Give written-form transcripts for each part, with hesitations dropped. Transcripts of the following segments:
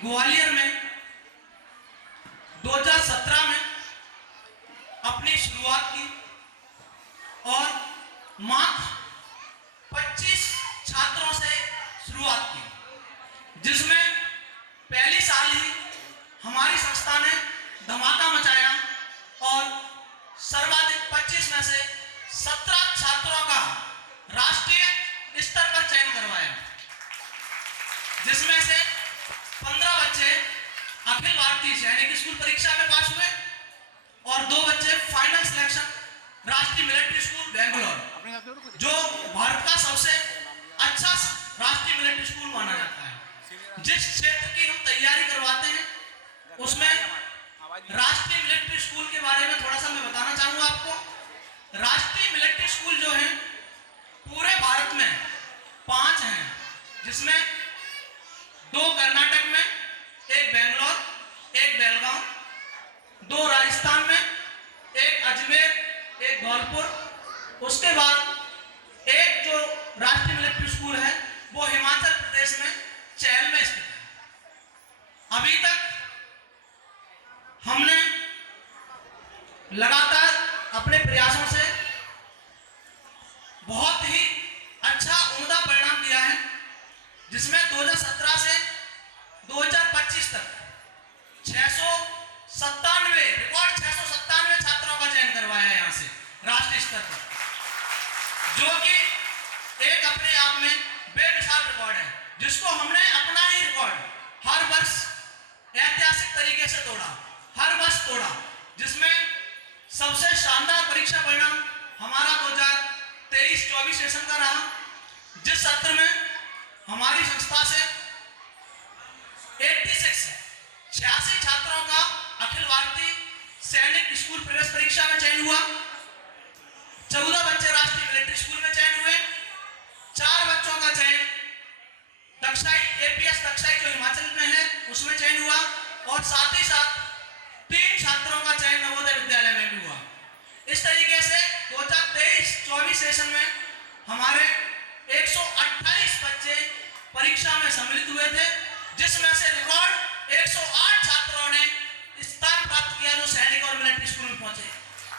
ग्वालियर में 2017 में अपनी शुरुआत की और मात्र 25 छात्रों से शुरुआत की, जिसमें पहली साल ही हमारी संस्था ने धमाका मचाया और सर्वाधिक 25 में से 17 छात्रों का राष्ट्रीय स्तर पर चयन करवाया, जिसमें से 15 बच्चे अखिल भारतीय सैनिक स्कूल परीक्षा में पास हुए और 2 बच्चे फाइनल सिलेक्शन राष्ट्रीय मिलिट्री स्कूल बेंगलोर, जो भारत का सबसे अच्छा राष्ट्रीय मिलिट्री स्कूल माना जाता है। जिस क्षेत्र की हम तैयारी करवाते हैं उसमें राष्ट्रीय मिलिट्री स्कूल के बारे में थोड़ा सा मैं बताना चाहूंगा आपको। राष्ट्रीय मिलिट्री स्कूल जो है पूरे भारत में 5 हैं, जिसमें 2 कर्नाटक में, 1 बेंगलोर, 1 बेलगांव, 2 राजस्थान में, 1 अजमेर, 1 धौलपुर। उसके बाद एक जो राष्ट्रीय मिलिट्री स्कूल है वो हिमाचल प्रदेश में चैल में स्थित है। अभी तक हमने लगातार अपने प्रयासों से बहुत ही अच्छा उम्दा परिणाम दिया है, जिसमें 2017 से 2025 तक 697 रिकॉर्ड 697 छात्रों का चयन करवाया है यहाँ से राष्ट्रीय स्तर पर, जो कि एक अपने आप में बेमिसाल रिकॉर्ड है, जिसको हमने अपना ही रिकॉर्ड हर वर्ष ऐतिहासिक तरीके से तोड़ा, हर वर्ष तोड़ा। जिसमें सबसे शानदार परीक्षा परिणाम हमारा 2023-24 सेशन का रहा, जिस सत्र में हमारी संस्था से 86 छात्रों का अखिल भारतीय सैनिक स्कूल प्रवेश परीक्षा में चयन हुआ, 14 बच्चे राष्ट्रीय मिलिट्री स्कूल में चयन हुए, 4 बच्चों का चयन दक्षाई एपीएस दक्षाई जो हिमाचल में है उसमें चयन हुआ और साथ ही साथ 3 छात्रों का चयन नवोदय विद्यालय में भी हुआ। इस तरीके से 2023-24 सेशन में हमारे 128 बच्चे परीक्षा में सम्मिलित हुए थे, जिसमें से रिकॉर्ड 108 छात्रों ने स्थान प्राप्त किया जो सैनिक और मिलिट्री स्कूल में पहुंचे।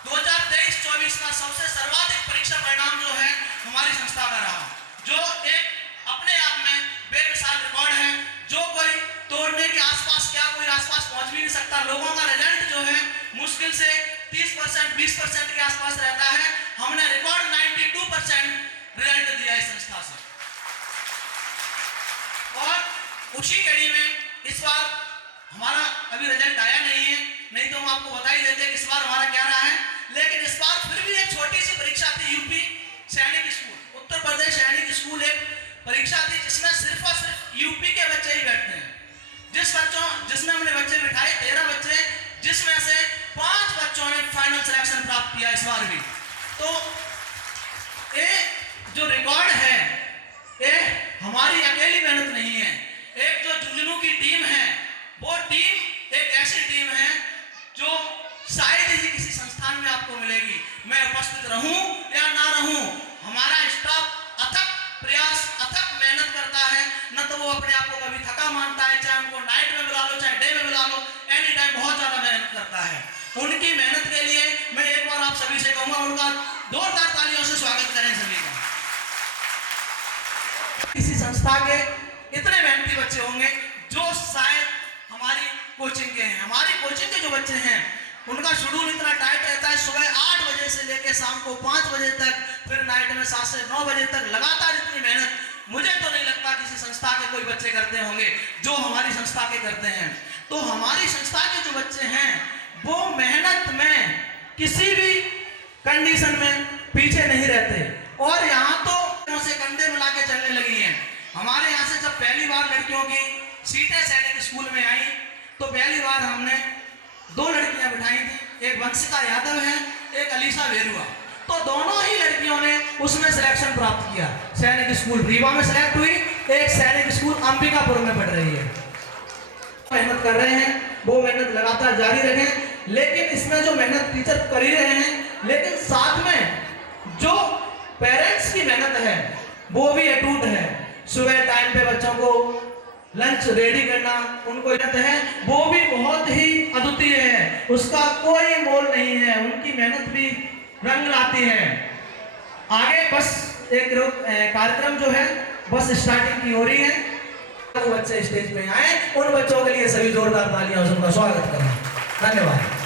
2023-24 का सबसे सर्वाधिक परीक्षा परिणाम जो है हमारी संस्था का रहा, जो एक अपने आप में बेमिसाल रिकॉर्ड है, जो कोई तोड़ने के आसपास क्या कोई आसपास पहुंच भी नहीं सकता। लोगों का रिजल्ट जो है मुश्किल से 30% 20% के आसपास रहता है, हमने रिकॉर्ड 92% रिजल्ट दिया है संस्था से। और उसी कड़ी में इस बार हमारा अभी रिजल्ट आया नहीं है, नहीं तो हम आपको बता ही देते कि इस बार हमारा क्या रहा है, लेकिन इस बार फिर भी एक छोटी सी परीक्षा थी। यूपी सैनिक स्कूल, उत्तर प्रदेश सैनिक स्कूल एक परीक्षा थी जिसमें सिर्फ और सिर्फ यूपी के बच्चे ही बैठते हैं। जिसमें हमने बच्चे बिठाए 13 बच्चे, जिसमें से 5 बच्चों ने फाइनल सिलेक्शन प्राप्त किया इस बार भी। तो ये जो रिकॉर्ड है ये हमारी अकेली मेहनत नहीं है, एक जो झुंझुनू की टीम है वो टीम एक ऐसी टीम है जो शायद ही किसी संस्थान में आपको मिलेगी। मैं उपस्थित रहूं या ना रहूं, हमारा स्टाफ अथक प्रयास अथक मेहनत करता है, न तो वो अपने आप को कभी थका मानता है, चाहे उनको नाइट में बुला लो चाहे डे में बुला लो, एनी टाइम बहुत ज्यादा मेहनत करता है। उनकी मेहनत के लिए मैं एक बार आप सभी से कहूंगा उनका जोरदार तालियों से स्वागत करें सभी का। किसी संस्था के इतने मेहनती बच्चे होंगे जो शायद हमारी कोचिंग के हैं। हमारी कोचिंग के जो बच्चे हैं उनका शेड्यूल इतना टाइट रहता है, सुबह 8 बजे से लेकर शाम को 5 बजे तक, फिर नाइट में 7 से 9 बजे तक लगातार इतनी मेहनत मुझे तो नहीं लगता किसी संस्था के कोई बच्चे करते होंगे जो हमारी संस्था के करते हैं। तो हमारी संस्था के जो बच्चे हैं वो मेहनत में किसी भी कंडीशन में पीछे नहीं रहते और यहाँ तो से कंधे मिला के चलने लगी हैं। हमारे यहाँ से जब पहली बार लड़कियों की सीटें सैनिक स्कूल में आई तो पहली बार हमने 2 लड़कियां बिठाई थी, एक वंशिका यादव है, एक अलीशा वेरुआ। तो दोनों ही लड़कियों ने उसमें सिलेक्शन प्राप्त किया। सैनिक स्कूल रीवा में सिलेक्ट हुई, एक सैनिक स्कूल अंबिकापुर में पढ़ रही है। मेहनत कर रहे हैं, वो मेहनत लगातार जारी रखें। लेकिन इसमें जो मेहनत टीचर कर ही रहे हैं, लेकिन साथ में जो पेरेंट्स की मेहनत है वो भी अटूट है। सुबह टाइम पे बच्चों को लंच रेडी करना उनको इज्जत है, वो भी बहुत ही अद्वितीय है, उसका कोई मोल नहीं है, उनकी मेहनत भी रंग लाती है। आगे बस एक कार्यक्रम जो है बस स्टार्टिंग की हो रही है। वो बच्चे स्टेज पे आए, उन बच्चों के लिए सभी जोरदार तालियां से उनका स्वागत करें। धन्यवाद।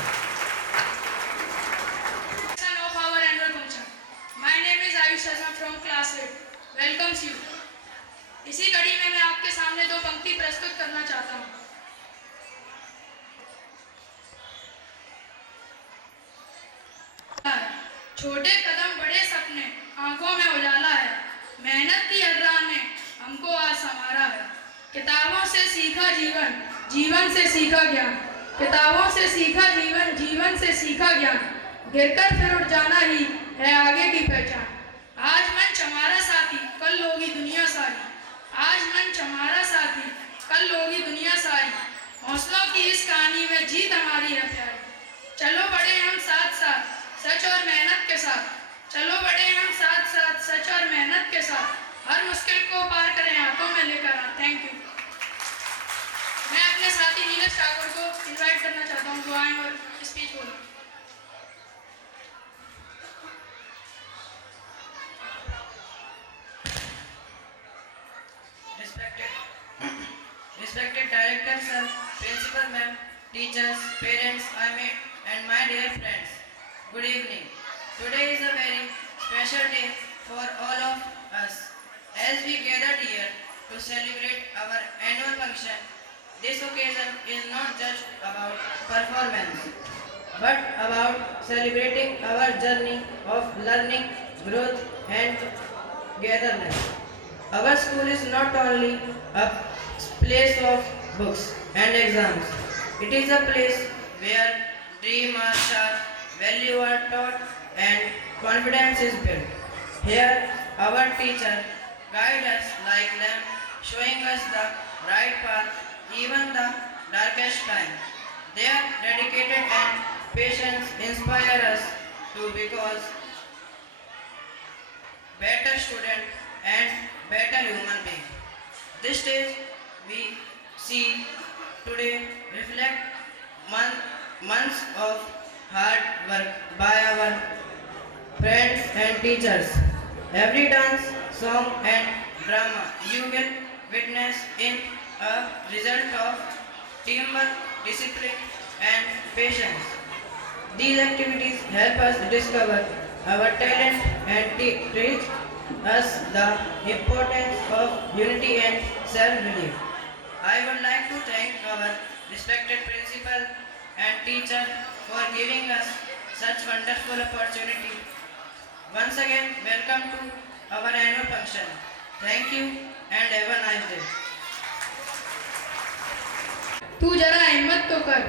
इसी कड़ी में मैं आपके सामने दो पंक्ति प्रस्तुत करना चाहता हूँ। छोटे कदम बड़े सपने, आंखों में उजाला है, मेहनत की हर राह ने हमको आज संवारा है। किताबों से सीखा जीवन, जीवन से सीखा ज्ञान, किताबों से सीखा जीवन, जीवन से सीखा ज्ञान, गिरकर फिर उठ जाना ही है आगे की पहचान। आज मंच हमारा साथी, कल होगी दुनिया सारी, आज मंच हमारा साथी, कल होगी दुनिया सारी, हौसलों की इस कहानी में जीत हमारी है प्यारी। चलो बढ़े हम साथ साथ सच और मेहनत के साथ, चलो बढ़े हम साथ साथ सच और मेहनत के साथ, हर मुश्किल को पार करें हाथों में लेकर आ। Thank you. मैं अपने साथी नीलेश ठाकुर को इनवाइट करना चाहता हूँ जो आए और स्पीच बोलें। Respected director sir, principal ma'am, teachers, parents, and my dear friends, good evening. Today is a very special day for all of us as we gathered here to celebrate our annual function. This occasion is not just about performance but about celebrating our journey of learning, growth and togetherness. Our school is not only a place of books and exams. It is a place where dreams are sharp, values are taught, and confidence is built. Here, our teachers guide us like lamp, showing us the right path, even the darkest time. Their dedicated and patience inspire us to become better student and better human being. This stage we see today reflect months of hard work by our friends and teachers. Every dance, song and drama you will witness in a result of teamwork, discipline and patience. These activities help us discover our talent and teach us the importance of unity and self-belief. I would like to thank our respected principal and teacher for giving us such wonderful opportunity. Once again, welcome to our annual function. Thank you and have a nice day. तू जरा हिम्मत तो कर,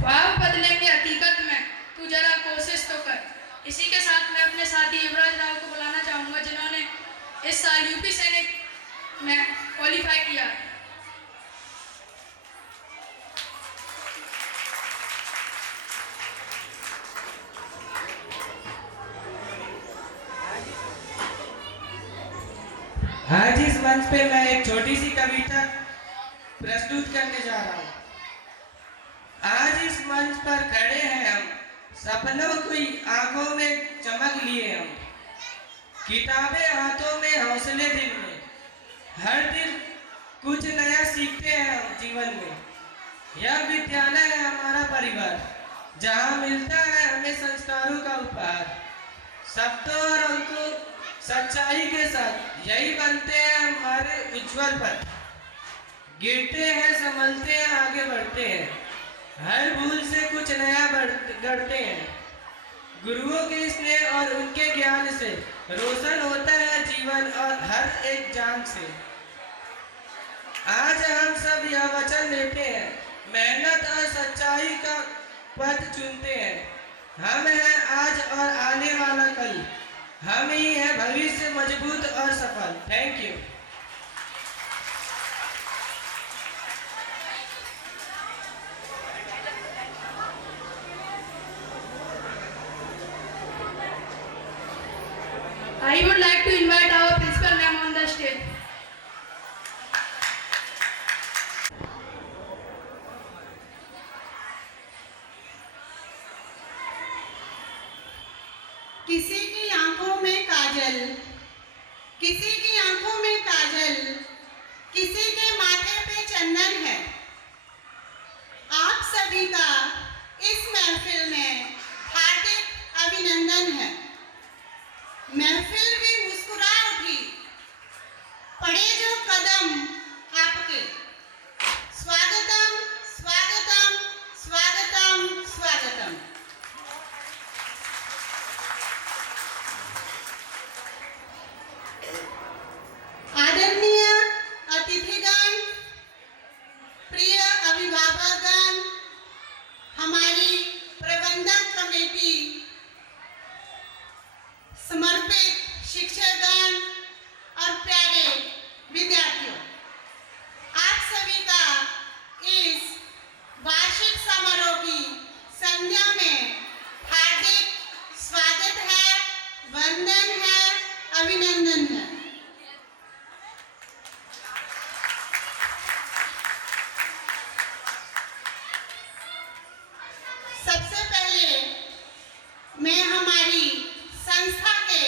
ख्वाब बदलेंगे हकीकत में, तू जरा कोशिश तो कर। इसी के साथ मैं अपने साथी युवराज राव को बुलाना चाहूँगा जिन्होंने इस साल यूपी सैनिक में क्वालिफाई किया। आज इस मंच पे मैं एक छोटी सी कविता प्रस्तुत करने जा रहा हूँ। आज इस मंच पर खड़े हैं हम, सपनों की आंखों में चमक लिए हम, किताबें हाथों में, हौसले दिल में, हर दिन कुछ नया सीखते हैं हम जीवन में। यह विद्यालय है हमारा परिवार, जहाँ मिलता है हमें संस्कारों का उपहार। शब्दों और अंकों सच्चाई के साथ यही बनते हैं हमारे उज्जवल पथ। गिरते हैं, संभलते हैं, आगे बढ़ते हैं, हर भूल से कुछ नया गढ़ते हैं। गुरुओं के स्नेह और उनके ज्ञान से रोशन होता है जीवन और हर एक जान से। आज हम सब यह वचन लेते हैं, मेहनत और सच्चाई का पथ चुनते हैं। हम हैं आज और आने वाला कल, हम ही है भविष्य मजबूत और सफल। Thank you. I would like to invite our principal ma'am on the stage. किसी की आंखों में काजल, किसी की आंखों में काजल, किसी के माथे पे चंदन है। आप सभी का इस महफिल में हार्दिक अभिनंदन है। महफिल भी मुस्कुरा उठी, पड़े जो कदम आपके। स्वागतम स्वागतम स्वागतम स्वागतम। आदरणीय अतिथिगण, प्रिय अभिभावकगण, हमारी प्रबंधक कमेटी, समर्पित शिक्षकगण और प्यारे विद्यार्थियों, आप सभी का इस वार्षिक समारोह की संध्या में हार्दिक स्वागत है, वंदन है, अभिनंदन है। सबसे पहले मैं हमारी संस्था के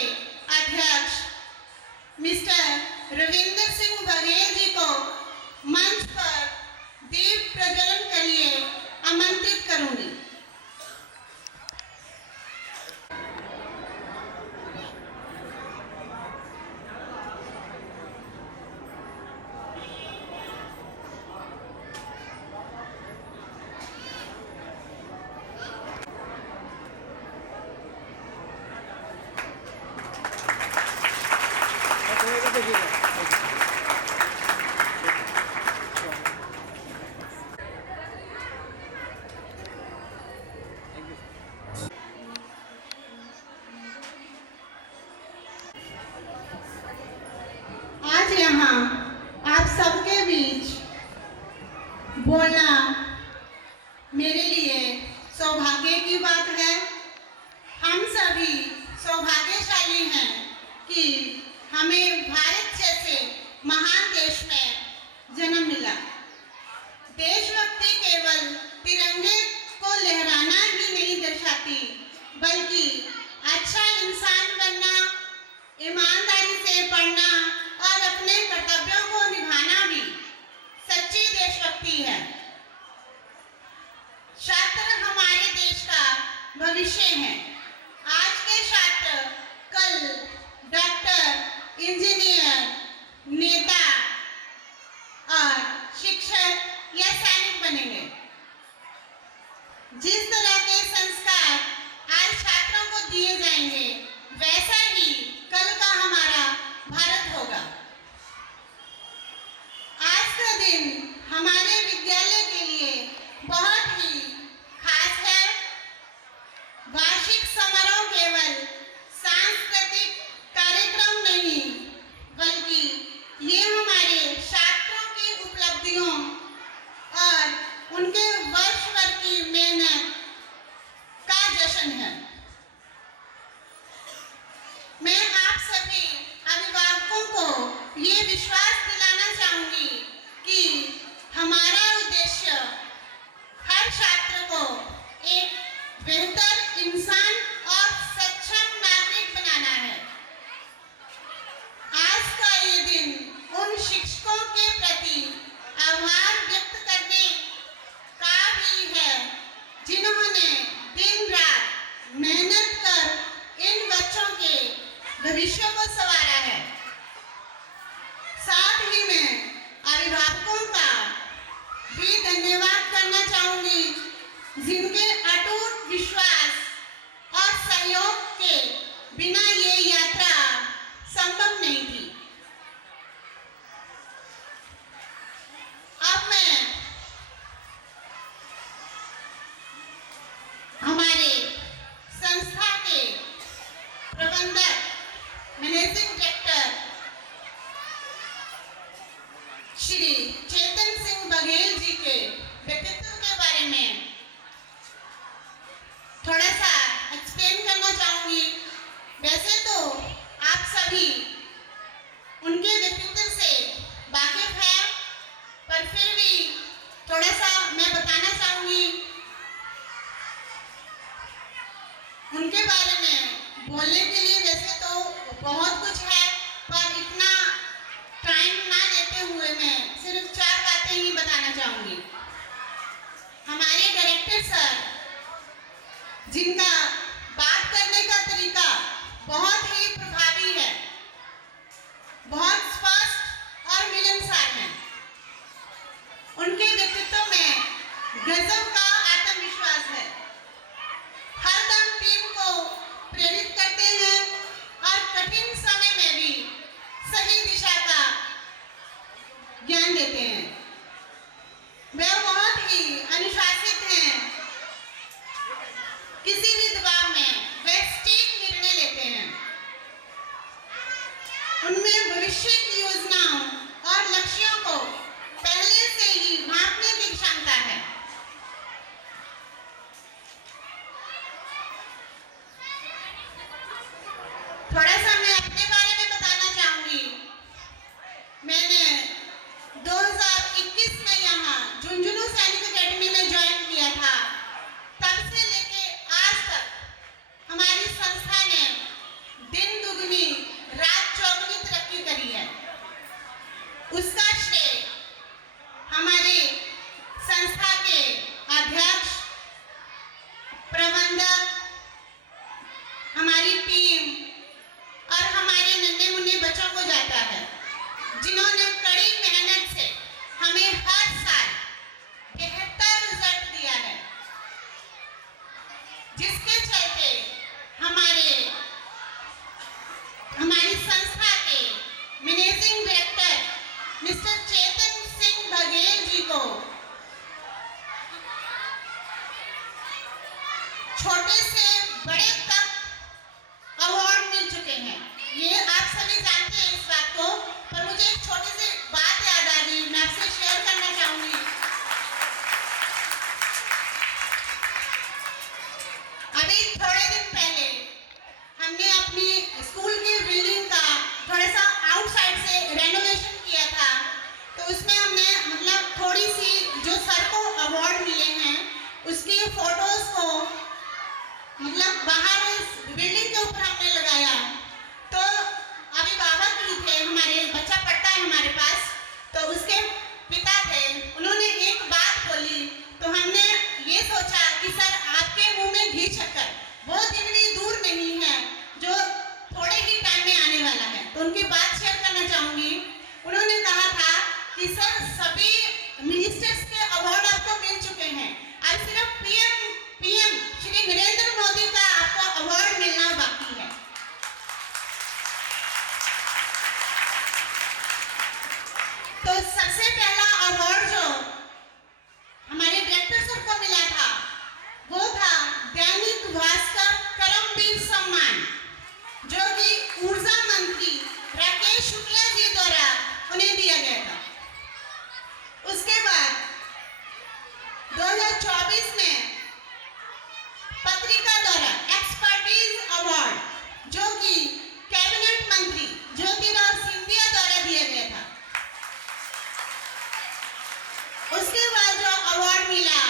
अध्यक्ष मिस्टर रविंद्र सिंह बघेल जी को मंच पर दीप प्रज्वलन के लिए आमंत्रित करूंगी। आज यहाँ आप सबके बीच बोलना मेरे लिए सौभाग्य की बात है। हम सभी सौभाग्यशाली हैं कि हमें भारत जैसे महान देश में जन्म मिला। देशभक्ति केवल तिरंगे को लहराना ही नहीं दर्शाती, बल्कि अच्छा इंसान बनना, ईमानदारी से पढ़ना और अपने कर्तव्यों को निभाना भी सच्ची देशभक्ति है। छात्र हमारे देश का भविष्य हैं। आज के छात्र कल डॉक्टर, इंजीनियर, नेता और शिक्षक या सैनिक बनेंगे। जिस तरह के संस्कार आज छात्रों को दिए जाएंगे, वैसा ही कल का हमारा भारत होगा। आज का दिन हमारे विद्यालय के लिए बहुत ही खास है। वार्षिक समारोह केवल सांस्कृतिक कार्यक्रम नहीं, बल्कि ये हमारे छात्रों की उपलब्धियों और उनके वर्ष भर की मेहनत का जश्न है। मैं आप सभी अभिभावकों को ये विश्वास दिलाना चाहूंगी कि हमारा उद्देश्य हर छात्र को एक बेहतर इंसान और सक्षम नागरिक बनाना है। आज का ये दिन उन शिक्षकों के प्रति आभार व्यक्त करने का भी है, जिन्होंने दिन रात मेहनत कर इन बच्चों के भविष्य को संवारा है। साथ ही मैं अभिभावकों का भी धन्यवाद करना चाहूंगी, जिनके अटूट विश्वास और सहयोग के बिना ये यात्रा संभव नहीं थी। अब मैं हमारे संस्था के प्रबंधक, मैनेजिंग डायरेक्टर श्री चेतन सिंह बघेल जी के व्यक्तित्व के बारे में थोड़ा सा एक्सप्लेन करना चाहूंगी। वैसे तो आप सभी उनके व्यक्तित्व से वाकिफ है, पर फिर भी थोड़ा सा मैं बताना चाहूंगी। उनके बारे में बोलने के लिए वैसे तो बहुत कुछ है, पर इतना टाइम ना लेते हुए मैं सिर्फ 4 बातें ही बताना चाहूँगी। हमारे डायरेक्टर सर, जिनका बात करने का तरीका बहुत ही प्रभावी है, बहुत स्पष्ट और मिलनसार है। उनके व्यक्तित्व में गजब का आत्मविश्वास है। हरदम टीम को प्रेरित करते हैं और कठिन समय में भी सही दिशा का ज्ञान देते हैं। वे बहुत ही अनुशासित हैं। किसी भी दबाव में वे सटीक निर्णय लेते हैं। उनमें भविष्य की योजनाओं और लक्ष्यों को पहले से ही मापने की क्षमता है। थोड़ा सा मैं अपने बारे में बताना चाहूंगी। मैंने 2021 में यहाँ झुंझुनू सैनिक अकेडमी में ज्वाइन किया था। तब से लेके आज तक हमारी संस्था ने दिन दुगनी रात चौगुनी तरक्की करी है। उसका श्रेय हमारे संस्था के अध्यक्ष, प्रबंधक, हमारी टीम और हमारे नन्हे मुन्ने बच्चों को जाता है, जिन्होंने कड़ी मेहनत से हमें हर साल बेहतर रिजल्ट दिया है, जिसके चलते हमारी संस्था के managing director mister Chetan Singh Baghel ji को छोटे से बड़े तक अवार्ड मिल चुके हैं। ये आप सभी जानते हैं इस बात को, पर मुझे एक छोटी सी बात याद आ गई, मैं आपसे शेयर करना चाहूंगी। अभी थोड़े दिन पहले हमने अपनी स्कूल की बिल्डिंग का थोड़ा सा आउटसाइड से रेनोवेशन किया था, तो उसमें हमने मतलब थोड़ी सी जो सर को अवार्ड मिले हैं उसकी फोटोज को मतलब बाहर बिल्डिंग के ऊपर हमने लगाया। तो अभिभावक भी थे, हमारे बच्चा पढ़ता है हमारे पास, तो उसके पिता थे, उन्होंने एक बात बोली, तो हमने ये सोचा कि सर आपके मुंह में घी शक्कर, वो दिन भी दूर नहीं है जो थोड़े ही टाइम में आने वाला है। तो उनकी बात शेयर करना चाहूंगी। उन्होंने कहा था कि सर सभी मिनिस्टर्स के अवार्ड आपको मिल चुके हैं, अब सिर्फ पीएम श्री नरेंद्र मोदी का आपको अवार्ड मिलना बाकी है। तो सबसे पहला अवार्ड जो हमारे डायरेक्टर सर को मिला था वो था दैनिक भास्कर करमवीर सम्मान, जो कि ऊर्जा मंत्री राकेश शुक्ला जी द्वारा उन्हें दिया गया था। उसके बाद 2024 में पत्रिका द्वारा एक्सपर्टीज अवार्ड, जो कि कैबिनेट मंत्री ज्योतिराव सिंधिया द्वारा दिया गया था। उसके बाद जो अवार्ड मिला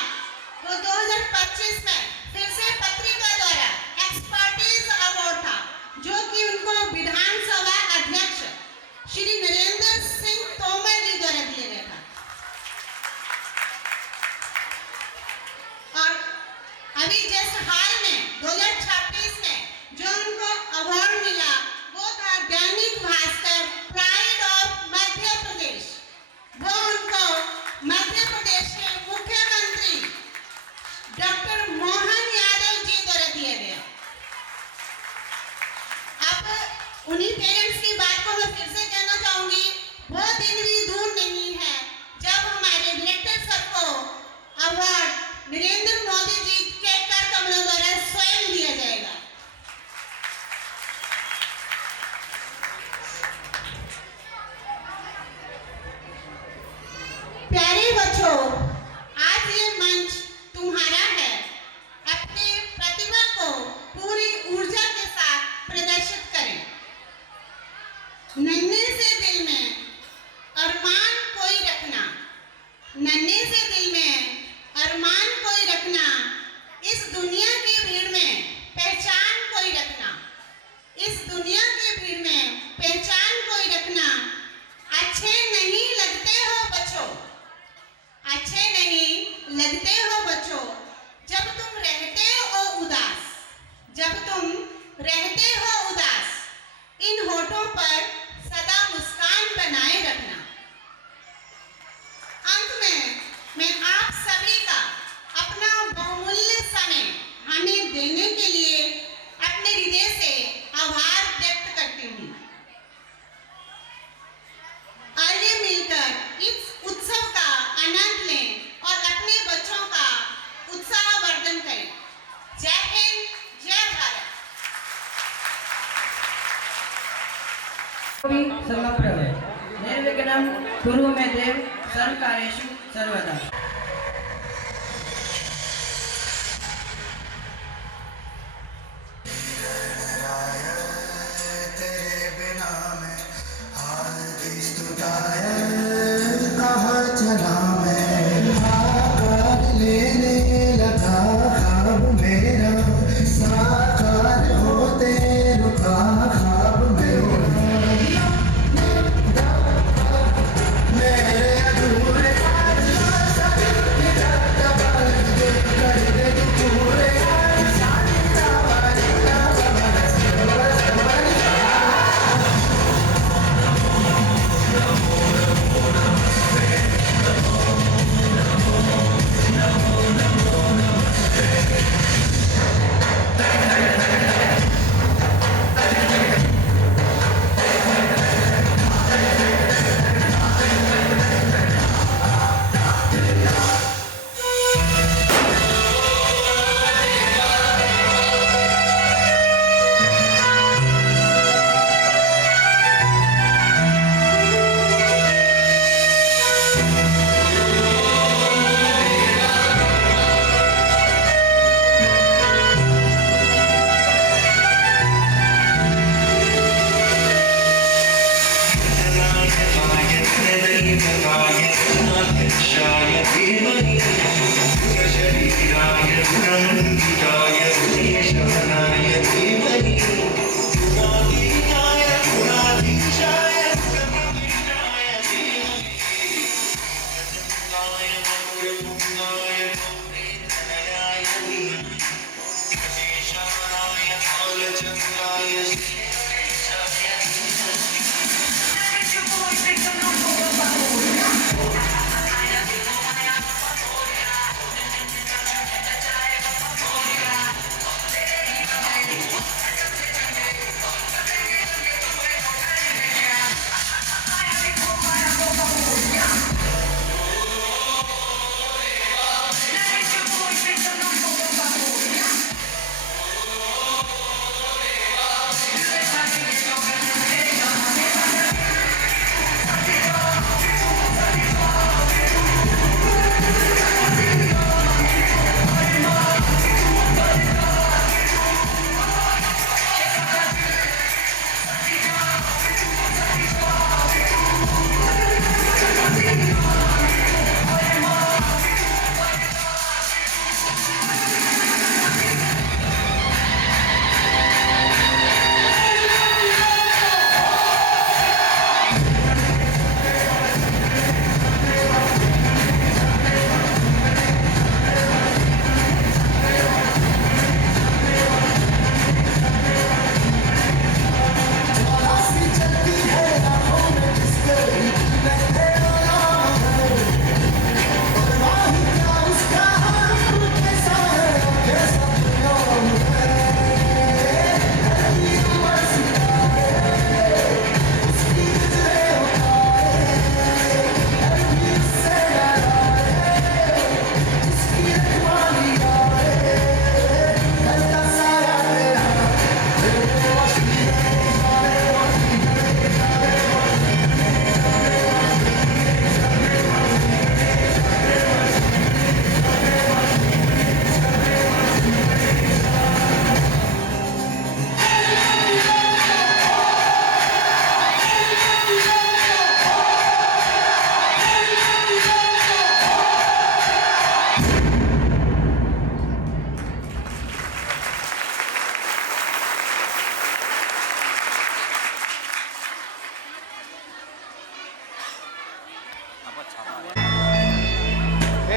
वो 2025 में फिर से पत्रिका द्वारा एक्सपर्टीज अवार्ड था, जो कि उनको विधानसभा अध्यक्ष श्री नरेंद्र सिंह तोमर जी द्वारा दिया गया था। और अभी जस्ट हाल में 2026 में जो उनको अवार्ड मिला वो था दैनिक भास्कर प्राइड ऑफ मध्य प्रदेश। वो उनको मध्य प्रदेश के मुख्यमंत्री डॉक्टर मोहन यादव जी द्वारा दिया गया। अब उन्हीं पेरेंट्स की बात को मैं फिर से कहना चाहूंगी, वो दिन भी दूर नहीं है जब हमारे डायरेक्टर सर को अवार्ड नरेंद्र मोदी जी के कर कमलों द्वारा स्वयं दिया जाएगा। प्यारे बच्चों, आज ये मंच तुम्हारा है। अपनी प्रतिभा को पूरी ऊर्जा के साथ प्रदर्शित करें। लगते हो बच्चों, जब तुम रहते हो उदास, जब तुम रहते हो उदास, इन होठों पर सदा मुस्कान बनाए रखना। अंत में मैं आप सभी का अपना बहुमूल्य समय हमें देने के लिए अपने हृदय से आभार व्यक्त करती हूँ। आइए मिलकर इस उत्सव का आनंद लें और अपने बच्चों का उत्साहवर्धन करें। जय हिंद, जय भारत। समप्रभे निर्विघ्नं कुरु मे देव सर्वकार्येषु सर्वदा। तेरे बिना मैं हाल की स्तुताए कहाँ चला मैं, आकार लेने लगा ख्वाब मेरा, साकार होते रुका ख्वाब मेरा, मेरे अधूरे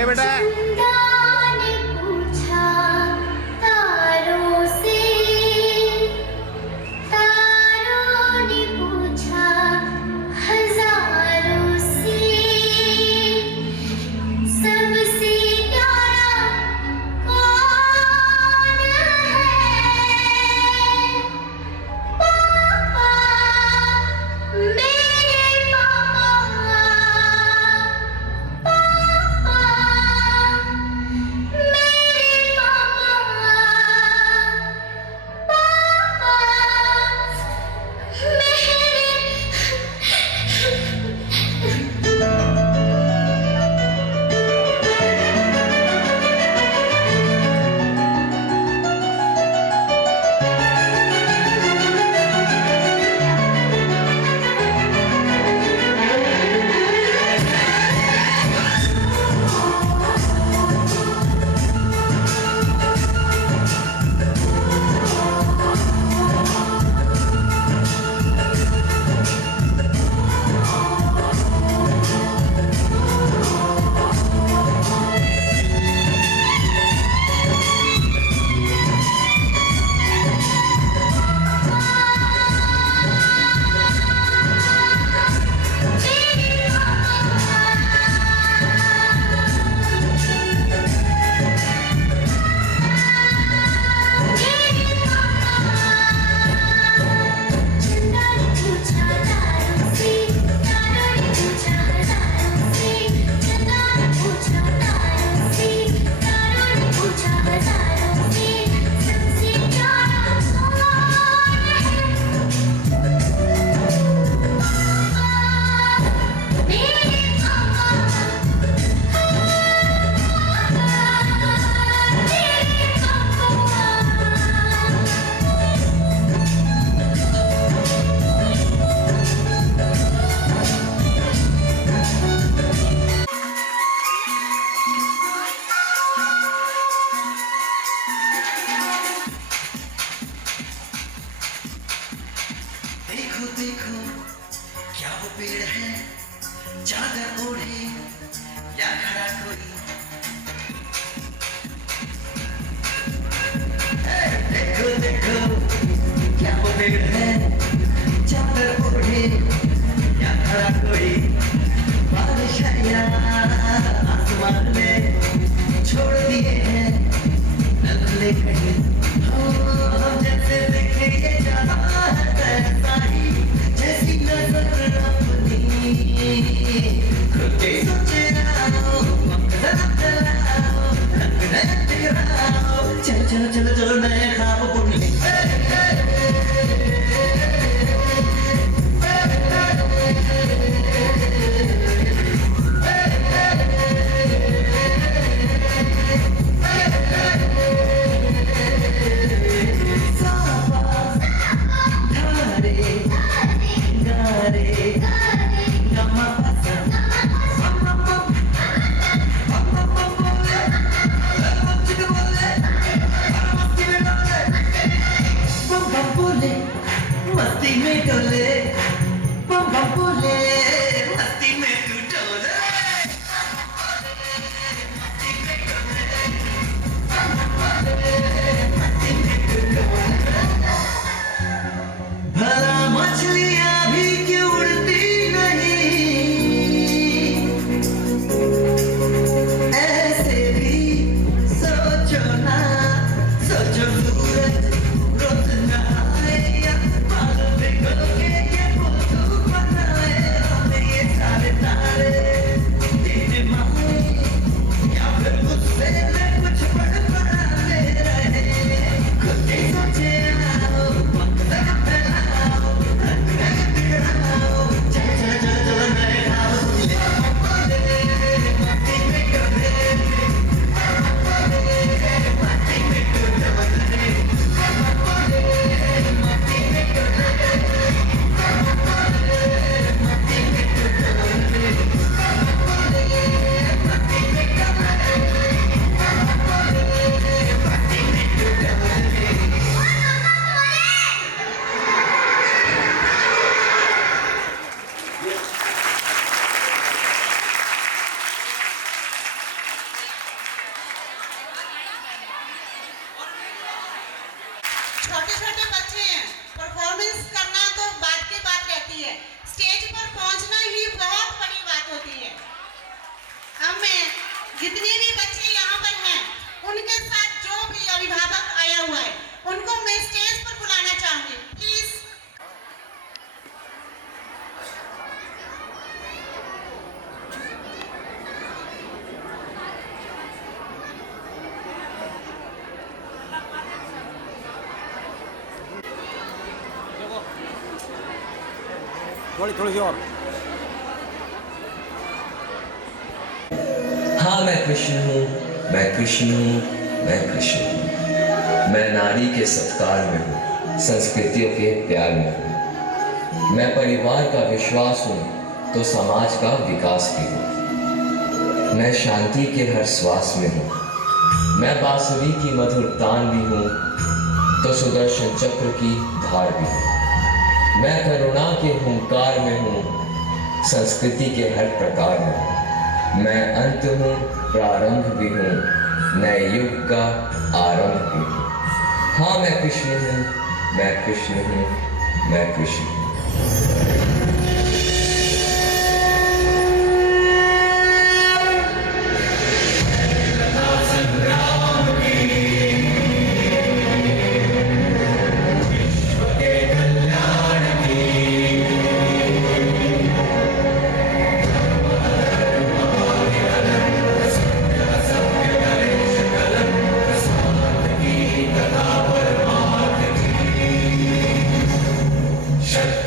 बेटा पेड़ है चादर ओढ़े या खड़ा कोई बारिश है या आसमान में छोड़ दिए हैं नखले कहीं हम जैसे देखे ये जहाँ है वैसा ही जैसी नजर अपनी खुद के सोचे रहो मकसद चलाओ रंग नया बिखराओ चलो चलो चलो चलो नए ख्वाब बुन ले मस्ती में डोले बम बम बोले मस्ती में तू डोले भला मछलियां भी क्यों उड़ती नहीं ऐसे भी सोचो ना सोचो सूरज रोज नहाए या बादल पिघल के ये बुलबुल बनाए हमें ये सारे तारे तेरे माए या फिर मुझसे मैं कुछ बड़बड़ाते रहे खुद के सोचे आओ मकसद फैलाओ रंग नए बिखराओ चलो चलो चलो चलो नए ख्वाब बुन ले मस्ती में डोले मस्ती में डोले छोटे छोटे बच्चे हैं परफॉर्मेंस करना तो बात की बात रहती है स्टेज पर पहुंचना ही बहुत बड़ी बात होती है अब मैं जितने भी बच्चे यहाँ पर हैं उनके साथ जो भी अभिभावक आया हुआ है उनको मैं स्टेज पर बुलाना चाहूंगी प्लीज थोड़ी सी और। हाँ मैं कृष्ण हूँ मैं कृष्ण हूँ मैं कृष्ण हूँ मैं नारी के सत्कार में हूँ संस्कृतियों के प्यार में हूँ मैं परिवार का विश्वास हूँ तो समाज का विकास भी हूँ मैं शांति के हर श्वास में हूँ मैं बांसुरी की मधुर तान भी हूँ तो सुदर्शन चक्र की धार भी हूँ मैं करुणा के हुंकार में हूँ संस्कृति के हर प्रकार में हूँ मैं अंत हूँ प्रारंभ भी हूँ नए युग का आरंभ भी हूँ हाँ मैं कृष्ण हूँ मैं कृष्ण हूँ मैं कृष्ण हूँ शक्ति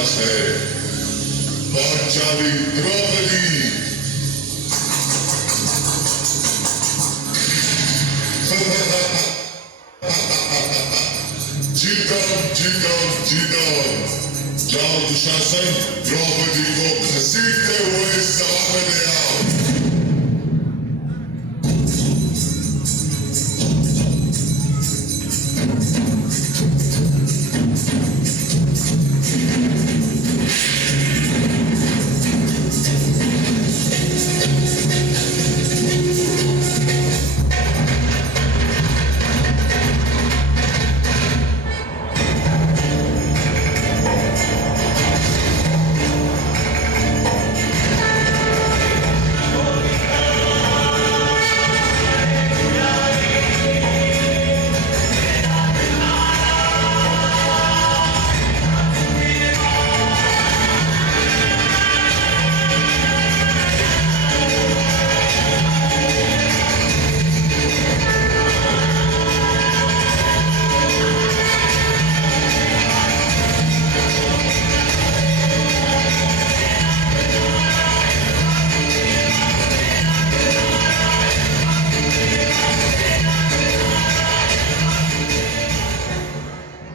विश्वास है। पांचाली द्रौपदी जीता जाओ दुशासन, द्रौपदी को घसीटते हुए सामने आओ।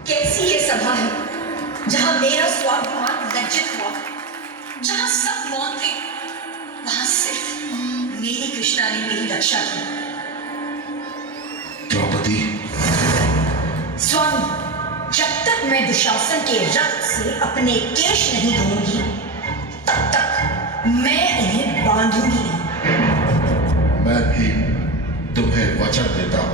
कैसी ये सभा है जहां मेरा स्वाभिमान लज्जित हुआ, जहां सब मौन थे, वहां सिर्फ मेरी कृष्णा ने मेरी रक्षा की। द्रौपदी, स्वामी, जब तक मैं दुशासन के रक्त से अपने केश नहीं धोऊंगी, तब तक मैं उन्हें बांधूंगी नहीं। मैं भी तुम्हें वचन देता हूं।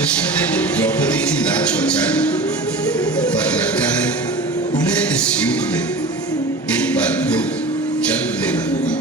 कृष्ण ने तो द्रौपदी की लाज बचाई, पर लगता है उन्हें इस युग में एक बार फिर जन्म लेना होगा।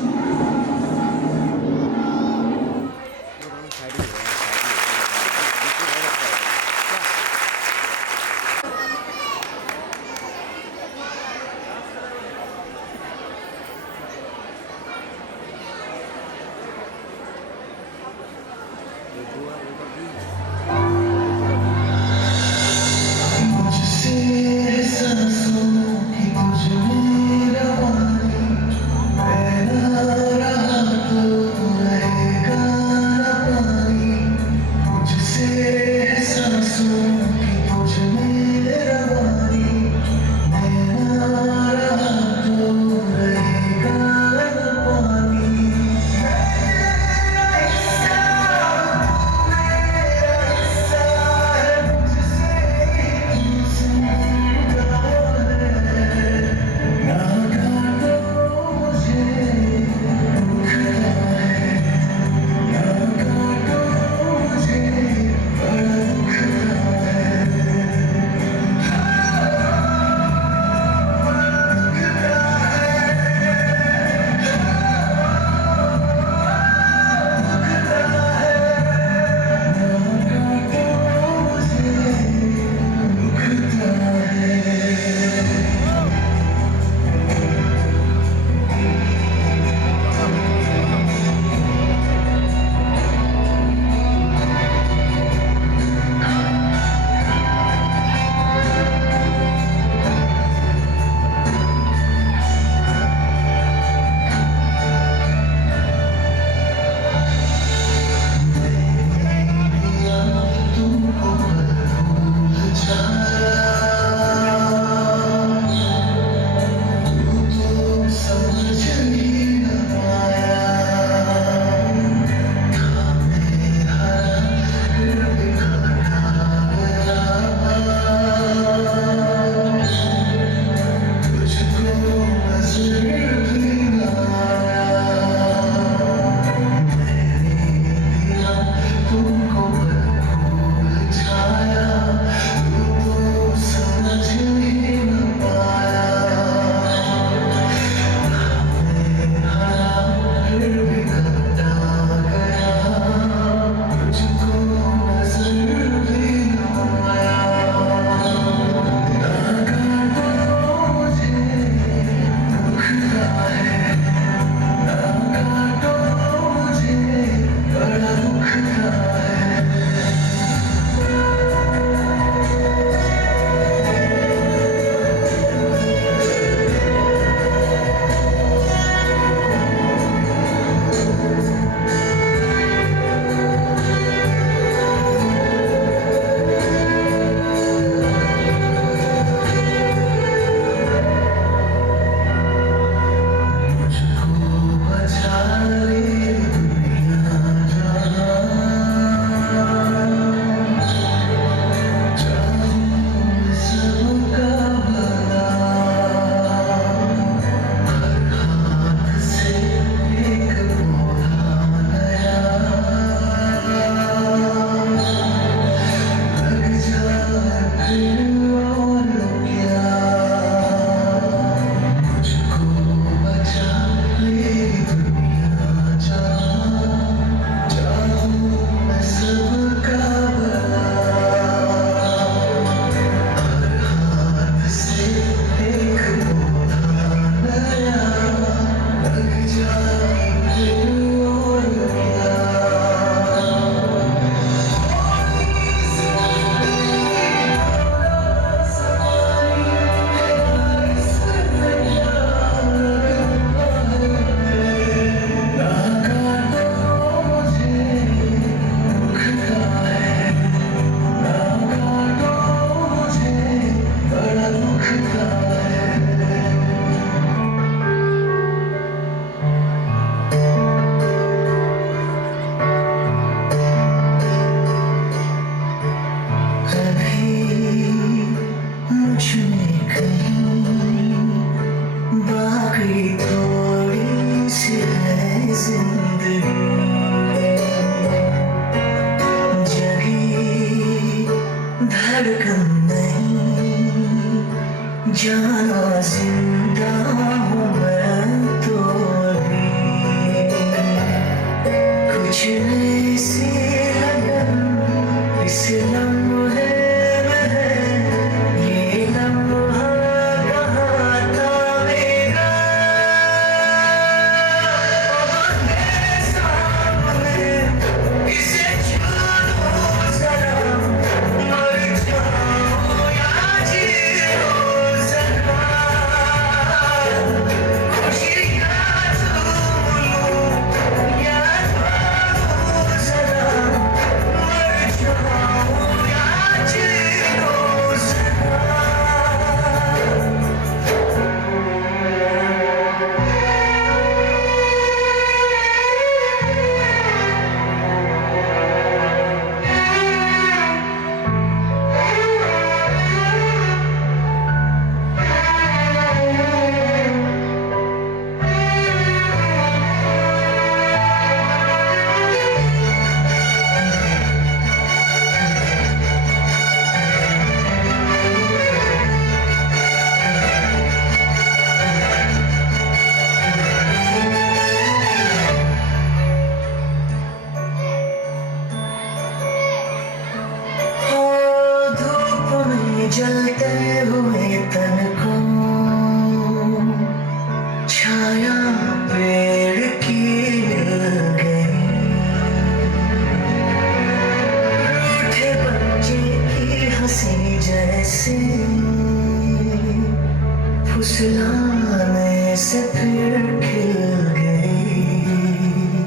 मुस्काने से फिर खिल गई,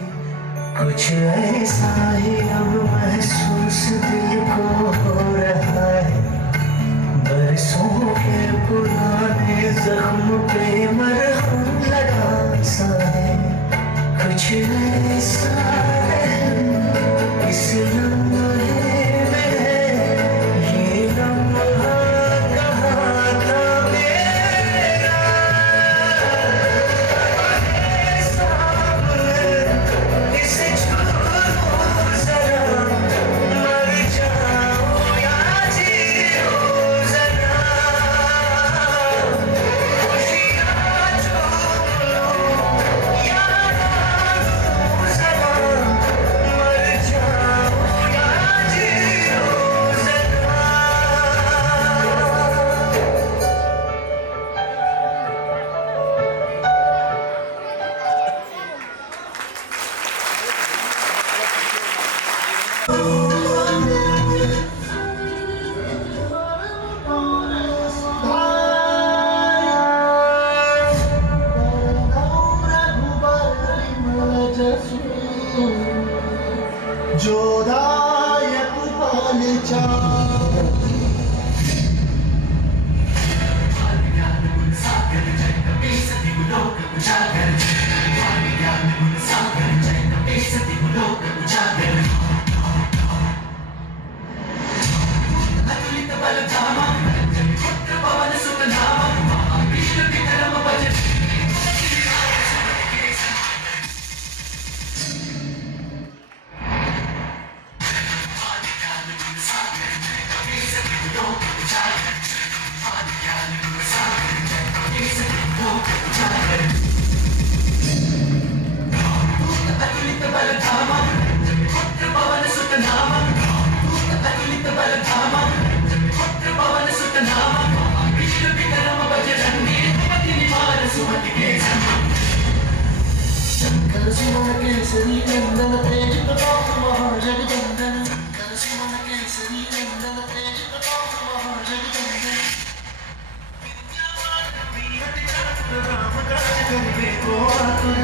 कुछ ऐसा ही अब महसूस दिल को हो रहा है, बरसों के पुराने जख्म पे मरहम लगा सा है, कुछ ऐसा है इस लम्हे में है, ये लम्हा कहाँ था मेरा, सामने इसे छू जरा, मर जाऊं या जीऊं जरा, खुशियाँ चूम लूं या ना लूं जरा, मर जाऊं या जीऊं जरा। जोदायक पालचा केसरी नंदन तेज प्रताप महाजगदंदन, सुमन केसरी नंदन तेज प्रताप महाजगदंदन, विद्यावान विहट राम काज करिबे को आतुर